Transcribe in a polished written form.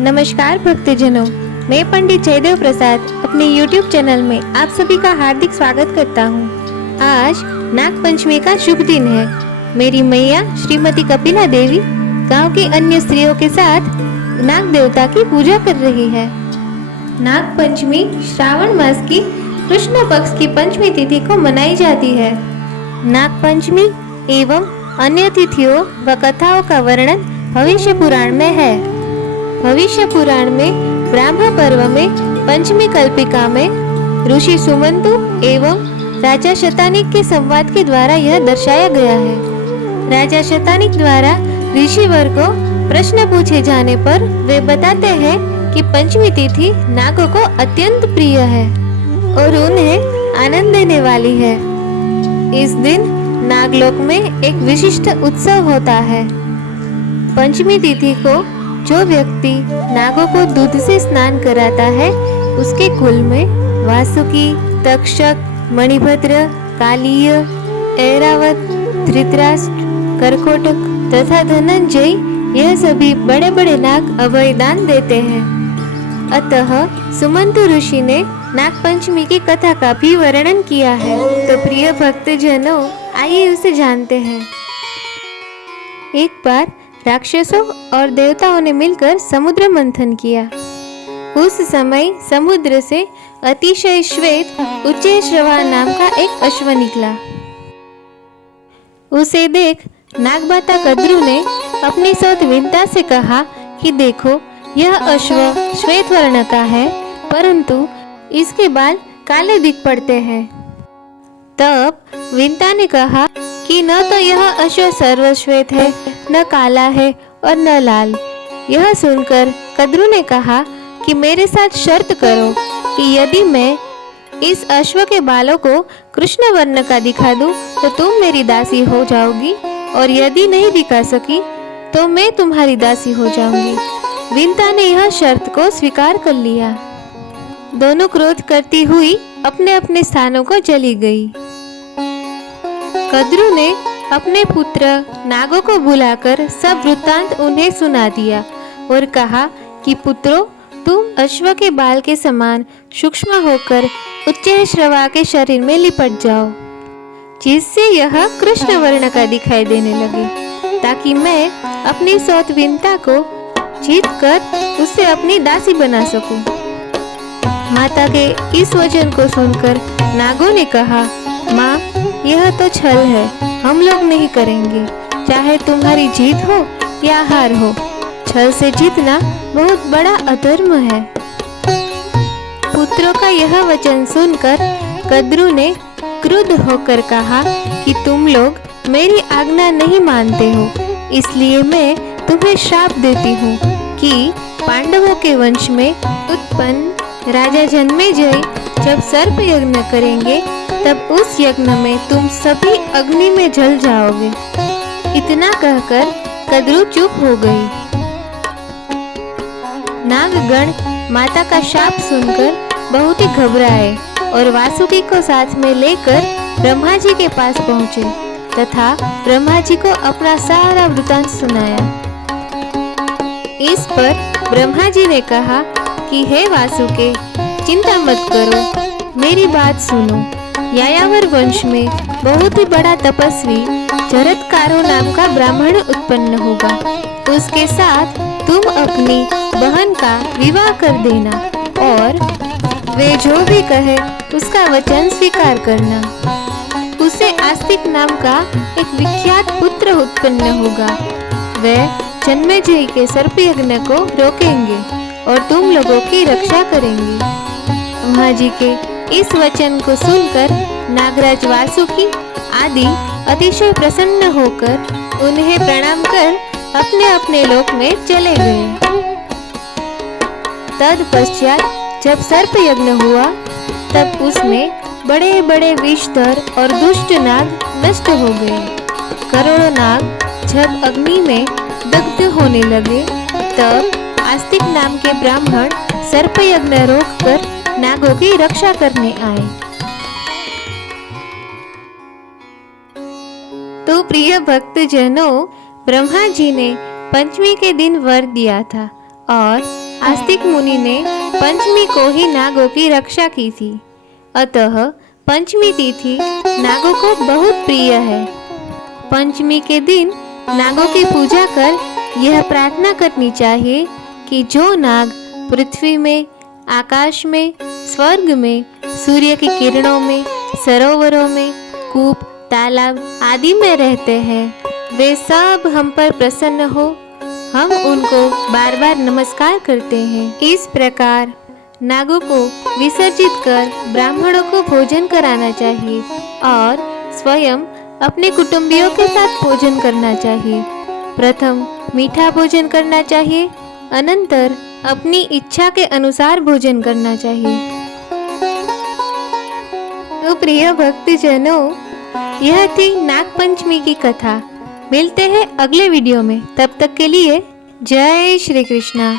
नमस्कार भक्तजनों, मैं पंडित जयदेव प्रसाद अपने YouTube चैनल में आप सभी का हार्दिक स्वागत करता हूँ। आज नाग पंचमी का शुभ दिन है। मेरी मैया श्रीमती कपिला देवी गांव की अन्य स्त्रियों के साथ नाग देवता की पूजा कर रही है। नाग पंचमी श्रावण मास की कृष्ण पक्ष की पंचमी तिथि को मनाई जाती है। नाग पंचमी एवं अन्य तिथियों व कथाओं का वर्णन भविष्य पुराण में है। भविष्य पुराण में ब्रह्म पर्व में पंचमी कल्पिका में ऋषि सुमंतु एवं राजा शतानिक के संवाद के द्वारा यह दर्शाया गया है। राजा शतानिक द्वारा ऋषिवर को प्रश्न पूछे जाने पर वे बताते हैं कि पंचमी तिथि नागों को अत्यंत प्रिय है और उन्हें आनंद देने वाली है। इस दिन नागलोक में एक विशिष्ट उत्सव होता है। पंचमी तिथि को जो व्यक्ति नागों को दूध से स्नान कराता है, उसके कुल में वासुकी, तक्षक, मणिभद्र, कालीय, ऐरावत, धृतराष्ट्र, करकोटक तथा धनंजय यह सभी बड़े बड़े नाग अभय दान देते हैं। अतः सुमंतु ऋषि ने नाग पंचमी की कथा का भी वर्णन किया है। तो प्रिय भक्तजनों, आइए उसे जानते हैं। एक बार राक्षसों और देवताओं ने मिलकर समुद्र मंथन किया। उस समय समुद्र से अतिशय श्वेत उच्चैःश्रवा नाम का एक अश्व निकला। उसे देख नागमाता कद्रू ने अपनी सौत विंता से कहा कि देखो, यह अश्व श्वेत वर्ण का है, परंतु इसके बाल काले दिख पड़ते हैं। तब विंता ने कहा कि न तो यह अश्व सर्वश्वेत है, न काला है और न लाल। यह सुनकर कद्रू ने कहा कि मेरे साथ शर्त करो कि यदि मैं इस अश्व के बालों को कृष्ण वर्ण का दिखा दूं तो तुम मेरी दासी हो जाओगी, और यदि नहीं दिखा सकी तो मैं तुम्हारी दासी हो जाऊंगी। विंता ने यह शर्त को स्वीकार कर लिया। दोनों क्रोध करती हुई अपने अपने स्थानों को चली गई। कद्रू ने अपने पुत्र नागों को बुलाकर सब वृत्तांत उन्हें सुना दिया और कहा कि पुत्रों, तुम अश्व के बाल के समान सूक्ष्म होकर उच्चैःश्रवा के शरीर में लिपट जाओ, जिससे यह कृष्ण वर्ण का दिखाई देने लगे, ताकि मैं अपनी सौत विंता को जीतकर उसे अपनी दासी बना सकूं। माता के इस वचन को सुनकर नागों ने कहा, माँ, यह तो छल है, हम लोग नहीं करेंगे। चाहे तुम्हारी जीत हो या हार हो, छल से जीतना बहुत बड़ा अधर्म है। पुत्रों का यह वचन सुनकर कद्रू ने क्रुद्ध होकर कहा कि तुम लोग मेरी आज्ञा नहीं मानते हो, इसलिए मैं तुम्हें श्राप देती हूँ कि पांडवों के वंश में उत्पन्न राजा जन्मेजय जब सर्प यज्ञ करेंगे, तब उस यज्ञ में तुम सभी अग्नि में जल जाओगे। इतना कहकर कद्रू चुप हो गई। नागगण माता का शाप सुनकर बहुत ही घबराए और वासुकी को साथ में लेकर ब्रह्मा जी के पास पहुँचे तथा ब्रह्मा जी को अपना सारा वृत्तांत सुनाया। इस पर ब्रह्मा जी ने कहा कि हे वासुके, चिंता मत करो, मेरी बात सुनो। यायावर वंश में बहुत ही बड़ा तपस्वी जरत्कारो नाम का ब्राह्मण उत्पन्न होगा। उसके साथ तुम अपनी बहन का विवाह कर देना और वे जो भी कहे उसका वचन स्वीकार करना। उसे आस्तिक नाम का एक विख्यात पुत्र उत्पन्न होगा। वे जन्मेजय के सर्प यज्ञ को रोकेंगे और तुम लोगों की रक्षा करेंगे। ब्रह्मा जी के इस वचन को सुनकर नागराज वासुकी आदि अतिशय प्रसन्न होकर उन्हें प्रणाम कर अपने अपने लोक में चले गए। तत्पश्चात जब सर्प यज्ञ हुआ, तब उसमें बड़े बड़े विषधर और दुष्ट नाग नष्ट हो गए। करोड़ों नाग जब अग्नि में दग्ध होने लगे, तब आस्तिक नाम के ब्राह्मण सर्प यज्ञ रोककर नागों की रक्षा करने आए। तो प्रिय भक्तजनों, ब्रह्मा जी ने पंचमी के दिन वर दिया था और आस्तिक मुनि ने पंचमी को ही नागों की रक्षा की थी, अतः पंचमी तिथि नागों को बहुत प्रिय है। पंचमी के दिन नागों की पूजा कर यह प्रार्थना करनी चाहिए कि जो नाग पृथ्वी में, आकाश में, स्वर्ग में, सूर्य की किरणों में, सरोवरों में, कूप, तालाब आदि में रहते हैं, वे सब हम पर प्रसन्न हो। हम उनको बार बार नमस्कार करते हैं। इस प्रकार नागों को विसर्जित कर ब्राह्मणों को भोजन कराना चाहिए और स्वयं अपने कुटुंबियों के साथ भोजन करना चाहिए। प्रथम मीठा भोजन करना चाहिए, अनंतर अपनी इच्छा के अनुसार भोजन करना चाहिए। तो प्रिय भक्तजनों, यह थी नाग पंचमी की कथा। मिलते हैं अगले वीडियो में, तब तक के लिए जय श्री कृष्णा।